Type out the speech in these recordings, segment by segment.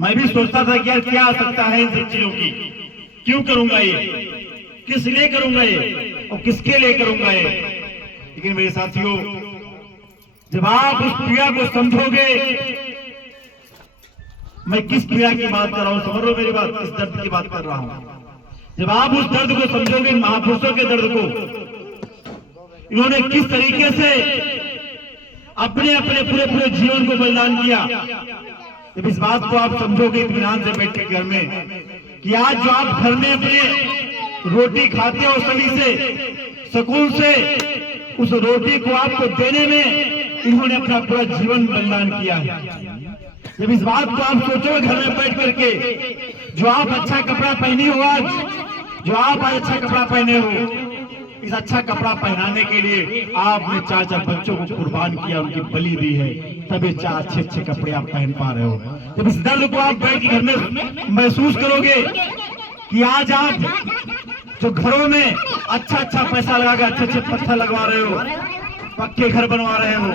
मैं भी सोचता था कि यार क्या आ सकता है इन सब चीजों की, क्यों करूंगा ये, किस लिए करूंगा ये और किसके लिए करूंगा ये। लेकिन मेरे साथियों, जब आप उस पीड़ा को समझोगे, मैं किस पीड़ा की बात कर रहा हूं, समझ लो मेरी बात, किस दर्द की बात कर रहा हूं। जब आप उस दर्द को समझोगे, महापुरुषों के दर्द को, इन्होंने किस तरीके से अपने अपने पूरे जीवन को बलिदान किया, जब इस बात को आप समझोगे इत्मीनान से बैठ के घर में, कि आज जो आप घर में अपने रोटी खाते हो सभी से सुकून से, उस रोटी को आपको देने में इन्होंने अपना पूरा जीवन बलिदान किया है। जब इस बात को आप सोचोगे घर में बैठ करके, जो आप अच्छा कपड़ा पहने हो आज, जो आप आज अच्छा कपड़ा पहने हो, इस अच्छा कपड़ा पहनाने के लिए आपने 4 बच्चों को कुर्बान किया, उनकी बलि दी है, तब ये 4 अच्छे कपड़े आप पहन पा रहे हो। जब इस दर्द को आप बैठ के घर में महसूस करोगे कि आज आप जो घरों में अच्छा पैसा लगा के अच्छे पत्थर लगवा रहे हो, पक्के घर बनवा रहे हो,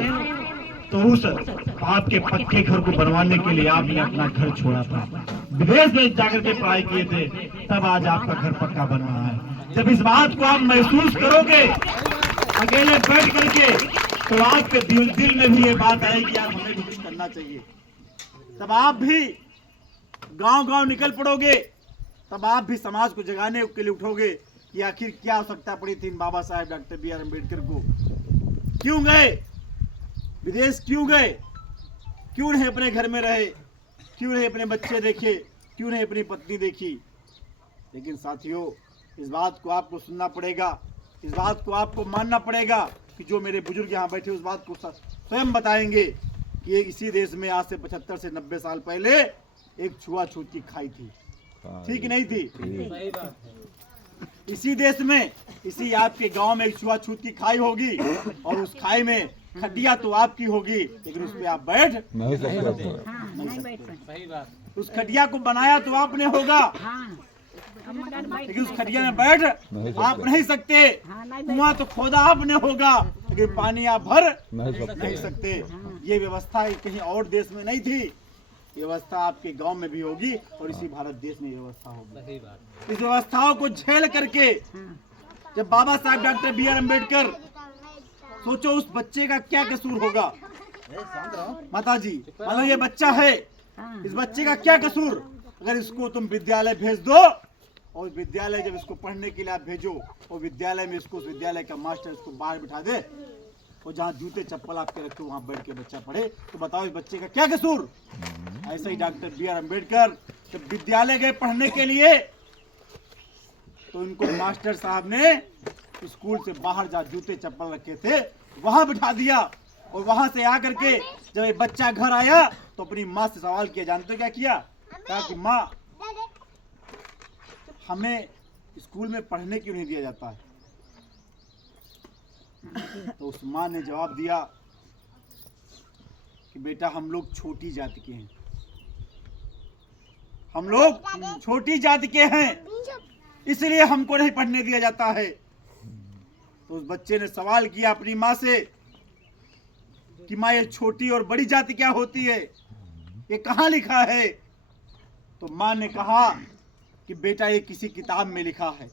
तो उस आपके पक्के घर को बनवाने के लिए आपने अपना घर छोड़ा था, विदेश में जाकर के पढ़ाई किए थे, तब आज आपका घर पक्का बन रहा है। जब इस बात को आप महसूस करोगे अकेले बैठ करके, तो आपके दिल में भी ये बात आएगी यार हमें भी कुछ करना चाहिए। तब आप भी गांव निकल पड़ोगे, तब आप भी समाज को जगाने के लिए उठोगे कि आखिर क्या आवश्यकता पड़ी थी Baba Saheb doctor B are Ambedkar को, क्यों गए विदेश, क्यों गए, क्यों नहीं अपने घर में रहे, क्यों नहीं अपने बच्चे देखे, क्यों नहीं अपनी पत्नी देखी। लेकिन साथियों, इस बात को आपको सुनना पड़ेगा, इस बात को आपको मानना पड़ेगा कि जो मेरे बुजुर्ग यहाँ बैठे उस बात को स्वयं बताएंगे कि इसी देश में आज से 75 से 90 साल पहले एक छुआछूत की खाई थी, थी कि नहीं थी? सही बात है। इसी देश में, इसी आपके गांव में एक छुआछूत की खाई होगी, और उस खाई में खटिया तो आपकी होगी, लेकिन उस पे आप बैठ नहीं सकते। उस खटिया को बनाया तो आपने होगा, लेकिन उस खटिया में बैठ आप नहीं सकते। कुआं तो खोदा आपने होगा, लेकिन पानी आप भर नहीं सकते। ये व्यवस्था कहीं और देश में नहीं थी, ये व्यवस्था आपके गांव में भी होगी, और इसी भारत देश में ये व्यवस्था होगी। इस व्यवस्थाओं को झेल करके जब बाबा साहब डॉक्टर बी आर अम्बेडकर, सोचो उस बच्चे का क्या कसूर होगा, माता जी, मान लो ये बच्चा है, इस बच्चे का क्या कसूर, अगर इसको तुम विद्यालय भेज दो, और विद्यालय जब इसको पढ़ने के लिए आप भेजो, और विद्यालय में इसको, उस विद्यालय का मास्टर इसको बाहर बिठा दे, और जहाँ जूते चप्पल आपके रखे वहाँ बैठ के बच्चा पढ़े, तो बताओ इस बच्चे का क्या कसूर। ऐसे ही डॉक्टर बी आर अम्बेडकर जब विद्यालय गए पढ़ने के लिए, तो इनको मास्टर साहब ने स्कूल से बाहर जहाँ जूते चप्पल रखे थे वहां बिठा दिया, और वहां से आकर के जब ये बच्चा घर आया तो अपनी माँ से सवाल किया, जानते हो क्या किया? कहा कि माँ, हमें स्कूल में पढ़ने क्यों नहीं दिया जाता है? तो उस माँ ने जवाब दिया कि बेटा, हम लोग छोटी जाति के हैं, हम लोग छोटी जाति के हैं, इसलिए हमको नहीं पढ़ने दिया जाता है। तो उस बच्चे ने सवाल किया अपनी माँ से कि माँ, ये छोटी और बड़ी जाति क्या होती है, ये कहाँ लिखा है? तो माँ ने कहा कि बेटा, ये किसी किताब में लिखा है।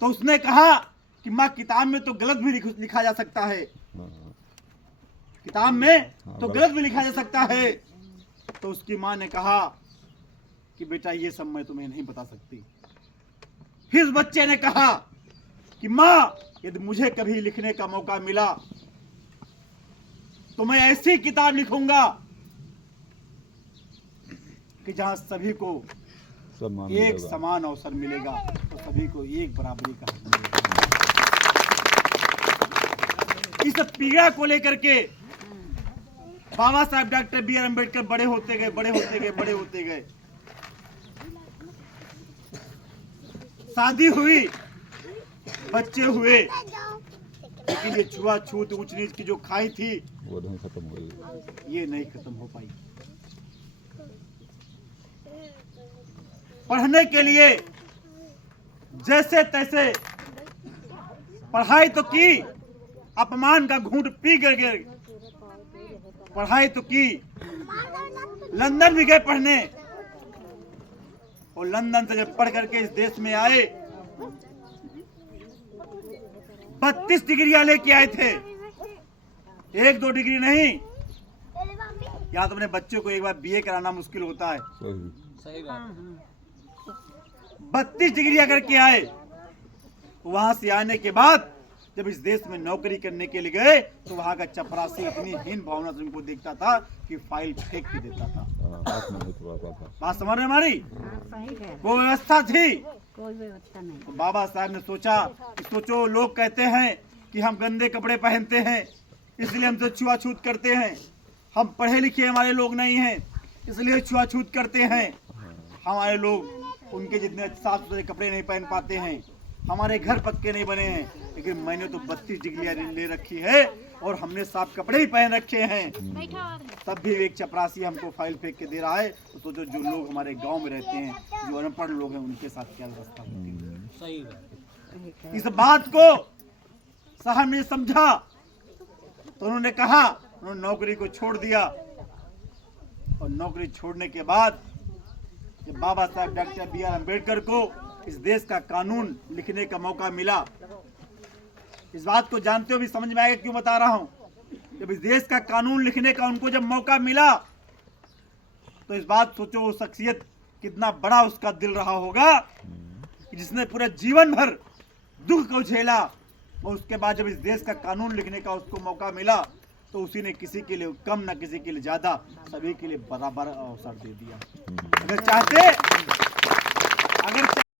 तो उसने कहा कि माँ, किताब में तो गलत भी लिखा जा सकता है, किताब में तो गलत भी लिखा जा सकता है। तो उसकी माँ ने कहा कि बेटा, ये सब मैं तुम्हें नहीं बता सकती। फिर उस बच्चे ने कहा कि माँ, यदि मुझे कभी लिखने का मौका मिला तो मैं ऐसी किताब लिखूंगा कि जहां सभी को एक समान अवसर मिलेगा, तो सभी को एक बराबरी का हक मिलेगा। इस पीड़ा को लेकर के बाबा साहब डॉक्टर बी आर अम्बेडकर बड़े होते गए। शादी हुई, बच्चे हुए, लेकिन ये छुआछूत ऊंच नीच की जो खाई थी वो नहीं खत्म हुई, ये नहीं खत्म हो पाई। पढ़ने के लिए जैसे तैसे पढ़ाई तो की, अपमान का घूंट पी कर पढ़ाई तो की, लंदन भी गए पढ़ने, और लंदन से जब पढ़ करके इस देश में आए 32 डिग्रियां लेके आए थे, 1-2 डिग्री नहीं। यहाँ तो अपने बच्चों को एक बार बीए कराना मुश्किल होता है। सही बात। 32 डिग्री करके आए। वहां से आने के बाद जब इस देश में नौकरी करने के लिए गए तो वहां का चपरासी इतनी हीन भावना से उनको देखता था कि फाइल फेंक के देता था। बात समझ रहे हमारी? वो व्यवस्था थी। कोई व्यवस्था नहीं। तो बाबा साहब ने सोचा कि सोचो, लोग कहते हैं कि हम गंदे कपड़े पहनते हैं इसलिए हमसे छुआछूत करते हैं, हम पढ़े लिखे हमारे लोग नहीं हैं इसलिए छुआछूत करते हैं, हमारे लोग उनके जितने साफ सुथरे कपड़े नहीं पहन पाते हैं, हमारे घर पक्के नहीं बने हैं, लेकिन मैंने तो 32 डिग्री ले रखी है और हमने साफ कपड़े ही पहन रखे हैं। तब भी एक चपरासी हमको फाइल फेंक के दे रहा है। तो सोचो जो लोग हमारे गांव में रहते हैं, जो अनपढ़ लोग हैं, उनके साथ क्या व्यवस्था होती है। सही बात। इस बात को साहब ने समझा तो उन्होंने कहा, उन्होंने नौकरी को छोड़ दिया। और नौकरी छोड़ने के बाद जब बाबा साहब डॉक्टर बी आर अम्बेडकर को इस देश का कानून लिखने का मौका मिला, इस बात को जानते हो भी समझ में आएगा क्यों बता रहा हूं। जब इस देश का कानून लिखने का उनको जब मौका मिला तो इस बात सोचो वो शख्सियत कितना बड़ा उसका दिल रहा होगा कि जिसने पूरा जीवन भर दुख को झेला और उसके बाद जब इस देश का कानून लिखने का उसको मौका मिला तो उसी ने किसी के लिए कम ना किसी के लिए ज्यादा, सभी के लिए बराबर अवसर दे दिया। अगर चाहते